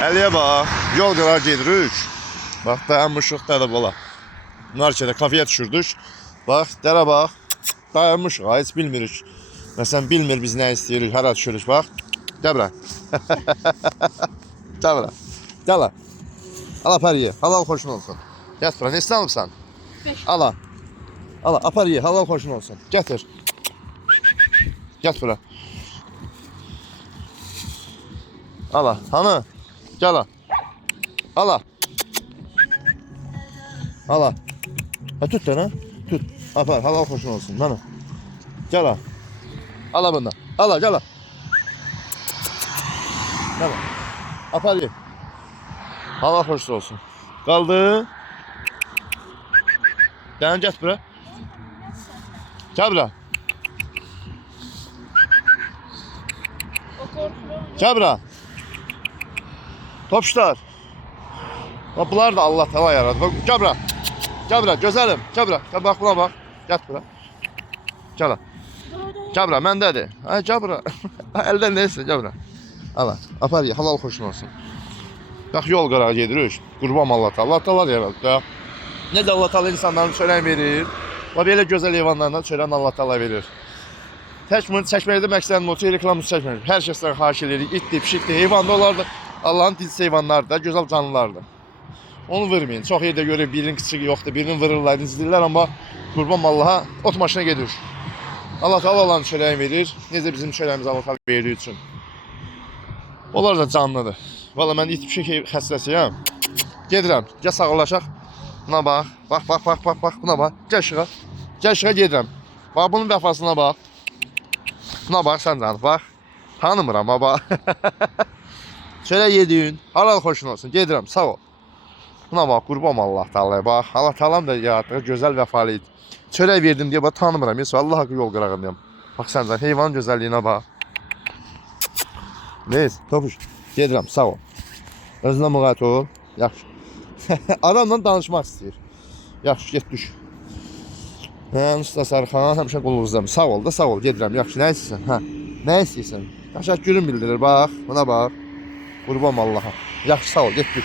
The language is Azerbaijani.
Əliyə bax, yol qırar gedirik. Bax, dayanmışıq dədə bala. Narkədə kafeyə düşürdük. Bax, dərə bax, dayanmışıq, heç bilmirik. Məsələn, bilmir biz nə istəyirik, hara düşürük, bax. Gəl bura. Gəl bura. Gəl. Al apar ye, halal xoşun olsun. Gəl bura, nə istəmirsən? Ala. Ala, apar ye, halal xoşun olsun. Gətir. Gəl bura. Ala, hanı? Gəl. Ala. Ala. Ha, tut da, tut. Apar, halal xoşun olsun. Mənə. Gəl. Ala bundan. Ala, gəl. Gəl. Apar ye. Halal xoşun olsun. Qaldı. Gəlin, get bura. Gəl bura. Gəl bura. Topçular. Bunlar da Allah təala yaradı. Gəl bura. Gəl bura, gözəlim. Gəl bura. Gəl bax buna bax. Gəl bura. Gəl. Gəl bura, məndədir. Ha, gəl bura. Əldən neysə, gəl bura. Ala, apar ye, halal xoşun olsun. Bax, yol qırağa gedirik. Qurban Allah təala. Allah təala yaradı. Necə Allah təala insanların çörək verir. Və belə gözəl heyvanlardan çörən Allah təala verir. Tək bunu çəkməkdə məqsədim odur, reklamını çəkməyir. Hər kəsdən xahiş edirik. İtli, pişikli, heyvan da olardı. Allahın dilsiz heyvanlardır da, gözəl canlılardır. Onu vurmayın. Çox yerdə görür, birinin kiçik yoxdur, birinin vırırlar, izləyirlər, amma qurban Allaha ot maşına gedir. Allah Teala olan çörəyi verir. Necə bizim çörəyimiz Allah Teala verdiyi üçün. Onlar da canlıdır. Valla mən it pişik xəstəsiyəm. Gedirəm, gəl sağollaşaq. Buna bax, bax, buna bax. Gəl şığa, gedirəm. Bax, bunun vəfasına bax. Buna bax, sən canlı, bax. Tanımıram, bax. Çörək yediyin, halal xoşun olsun. Gedirəm, sağ ol. Buna bax, qurban Allah Teala'ya bax. Allah Teala'm da yaratdığı gözəl vəfalı idi. Çörək verdim deyə bax, tanımıram. Yoxsa Allah haqqı yol qırağındayım. Bax sən canlı, heyvanın gözəlliyinə bax. Neyse, topuş. Gedirəm, sağ ol. Özünə müğayət ol. Yaxşı. Adamla danışmaq istəyir. Yaxşı, get düş. Usta Sarıxan, həmişə qulluğuzdayım. Sağ ol da, sağ ol. Gedirəm, yaxşı. Nə istəyirsən? Hə, nə istəyirsən? Təşəkkürüm bildirir, bax. Buna bax. Qurban Allaha. Yaxşı, sağ ol, get düş.